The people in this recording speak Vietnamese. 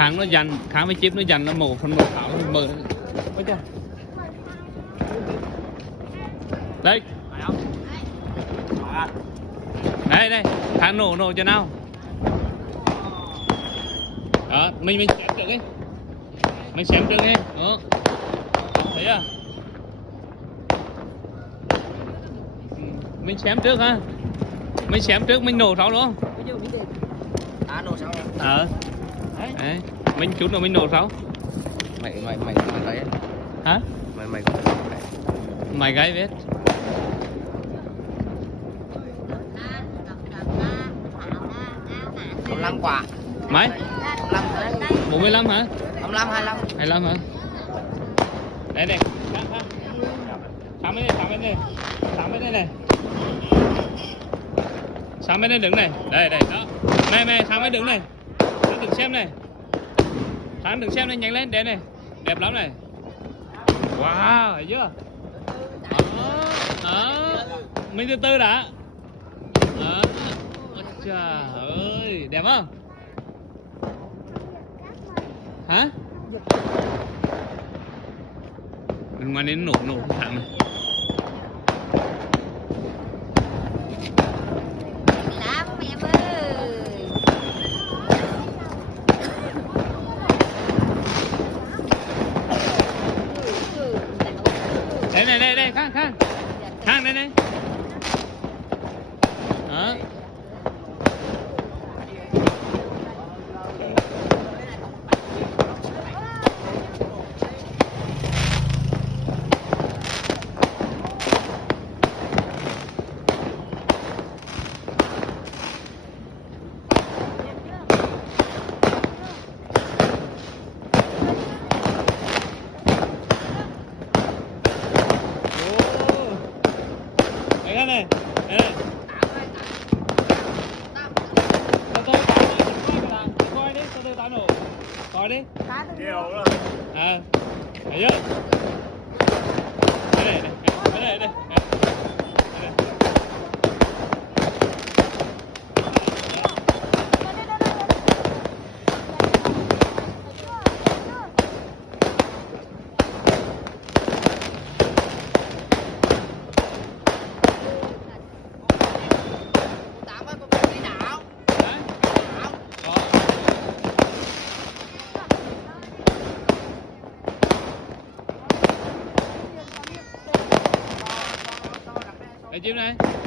kháng nó dằn, kháng với chip nó dằn nó mổ phần một tháo nó mở đấy chưa đây đây đây kháng nổ cho nào đó mình xem trước đi mình xem trước đi đó thấy à mình xem trước ha mình xem trước mình nổ sau đúng không nổ sau đấy mình chút nữa mình nổ sau mày thấy hả mày gái vết 15 quả mấy 45 hả 25 25 hả đây này sáng bên đây sáng bên đây đứng này đây đó mẹ sáng bên đứng này sáng đừng xem này sáng đừng xem này nhanh lên đây này đẹp lắm này wow thấy chưa mình từ từ đã trời ơi đẹp không hả đừng mà đến nổ thẳng này đây khang đây đó này coi đi từ tao nổ coi đi nhiều rồi thấy chưa đây chim này